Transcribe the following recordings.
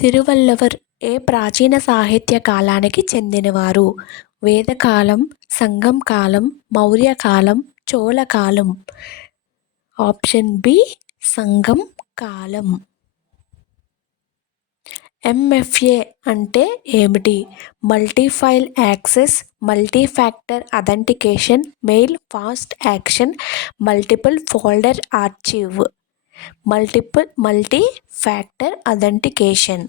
తిరువళ్ళవర్ ఏ ప్రాచీన సాహిత్య కాలానికి చెందినవారు? వేదకాలం, సంగం కాలం, మౌర్య కాలం, చోళ కాలం. ఆప్షన్ బి సంగం కాలం. ఎంఎఫ్ఏ అంటే ఏమిటి? Multifile access, multi factor authentication, mail fast action, multiple folder archive. Multi factor authentication.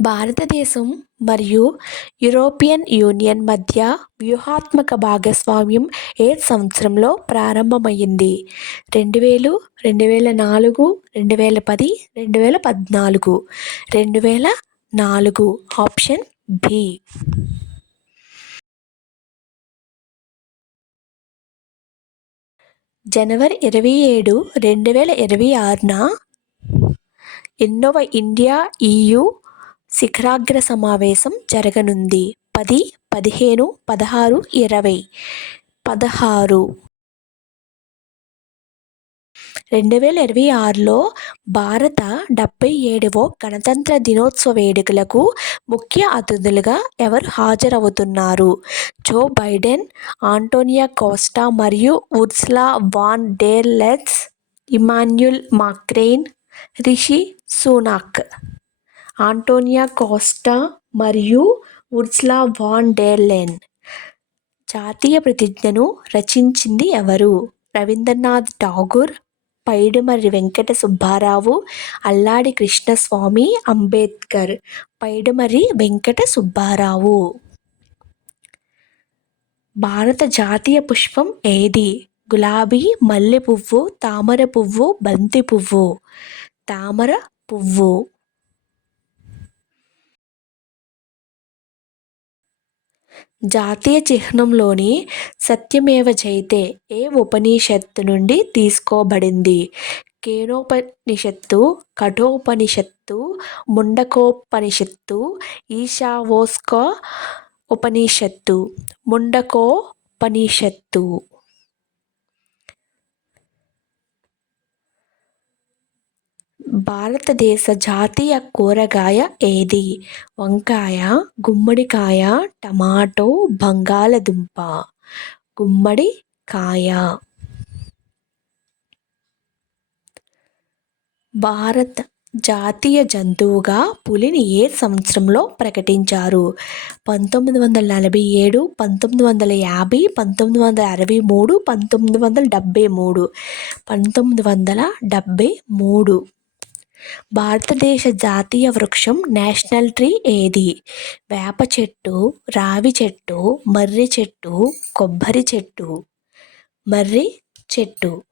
భారతదేశం మరియు యూరోపియన్ యూనియన్ మధ్య వ్యూహాత్మక భాగస్వామ్యం ఏ సంవత్సరంలో ప్రారంభమైంది? 2000, 2004, 2010, 2014. 2004. Option B. జనవరి 27, 2026న ఎన్నవ ఇండియా EU శిఖరాగ్ర సమావేశం జరగనుంది? 10, 15, 16, 20. 16. 2026లో భారత 77వ గణతంత్ర దినోత్సవ వేడుకలకు ముఖ్య అతిథులుగా ఎవరు హాజరవుతున్నారు? జో బైడెన్, ఆంటోనియో కోస్టా మరియు Ursula von der Leyen, Emmanuel Macron, Rishi Sunak. Antonio Costa మరియు ఉర్సులా వాన్ డెర్ లెయన్. జాతీయ ప్రతిజ్ఞను రచించింది ఎవరు? రవీంద్రనాథ్ ఠాగూర్, పైడిమర్రి వెంకట సుబ్బారావు, అల్లాడి కృష్ణస్వామి, అంబేద్కర్. పైడిమర్రి వెంకట సుబ్బారావు. భారత జాతీయ పుష్పం ఏది? గులాబీ, మల్లె పువ్వు, తామర పువ్వు, బంతి పువ్వు. తామర పువ్వు. జాతీయ చిహ్నంలోని సత్యమేవ జయతే ఏ ఉపనిషత్తు నుండి తీసుకోబడింది? కేనోపనిషత్తు, కఠోపనిషత్తు, ముండకోపనిషత్తు, ఈశావాస్య ఉపనిషత్తు. ముండకోపనిషత్తు. భారతదేశ జాతీయ కూరగాయ ఏది? వంకాయ, గుమ్మడికాయ, టమాటో, బంగాళదుంప. గుమ్మడికాయ. భారత జాతీయ జంతువుగా పులిని ఏ సంవత్సరంలో ప్రకటించారు? 1947, 1950, 1963, 1973. 1973. భారతదేశ జాతీయ వృక్షం నేషనల్ ట్రీ ఏది? వేప చెట్టు, రావి చెట్టు, మర్రి చెట్టు, కొబ్బరి చెట్టు. మర్రి చెట్టు.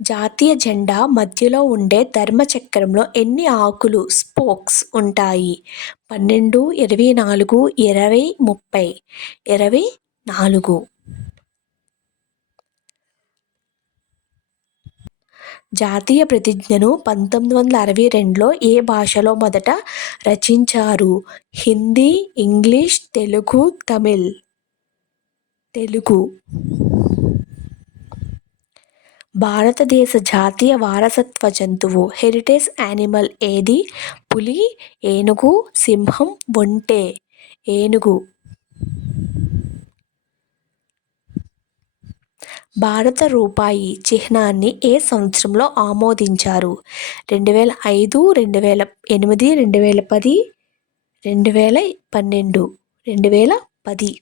జాతీయ జెండా మధ్యలో ఉండే ధర్మచక్రంలో ఎన్ని ఆకులు స్పోక్స్ ఉంటాయి? 12, 24, 20, 30. 24. జాతీయ ప్రతిజ్ఞను 1962లో ఏ భాషలో మొదట రచించారు? హిందీ, ఇంగ్లీష్, తెలుగు, తమిళ్. తెలుగు. భారతదేశ జాతీయ వారసత్వ జంతువు హెరిటేజ్ యానిమల్ ఏది? పులి, ఏనుగు, సింహం, ఒంటె. ఏనుగు. భారత రూపాయి చిహ్నాన్ని ఏ సంవత్సరంలో ఆమోదించారు? 2005, 2008, 2010, 2012. 2010.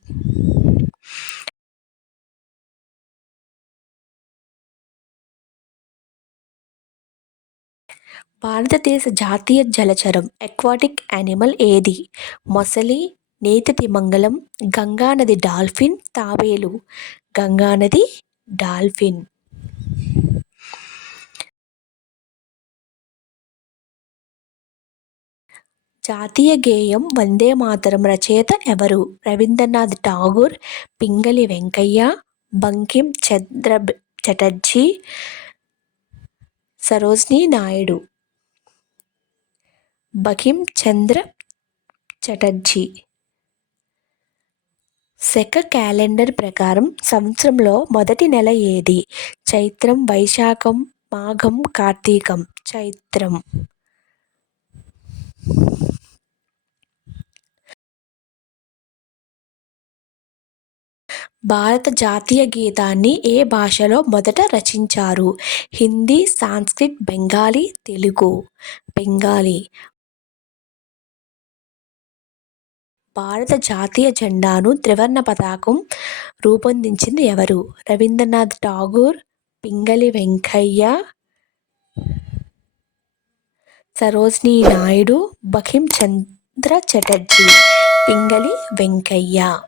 భారతదేశ జాతీయ జలచరం అక్వాటిక్ యానిమల్ ఏది? మొసలి, నేతి తిమింగలం, గంగానది డాల్ఫిన్, తాబేలు. గంగానది డాల్ఫిన్. జాతీయ గేయం వందే మాతరం రచయిత ఎవరు? రవీంద్రనాథ్ ఠాగూర్, పింగళి వెంకయ్య, బంకిం చంద్ర చటర్జీ, సరోజినీ నాయుడు. బంకిం చంద్ర చటర్జీ. శక క్యాలెండర్ ప్రకారం సంవత్సరంలో మొదటి నెల ఏది? చైత్రం, వైశాఖం, మాఘం, కార్తీకం, చైత్రం. భారత జాతీయ గీతాన్ని ఏ భాషలో మొదట రచించారు? హిందీ, సాంస్క్రిట్, బెంగాలీ, తెలుగు. బెంగాలీ. భారత జాతీయ జెండాను త్రివర్ణ పతాకం రూపొందించింది ఎవరు? రవీంద్రనాథ్ ఠాగూర్, పింగళి వెంకయ్య, సరోజినీ నాయుడు, బంకిం చంద్ర చటర్జీ. పింగళి వెంకయ్య.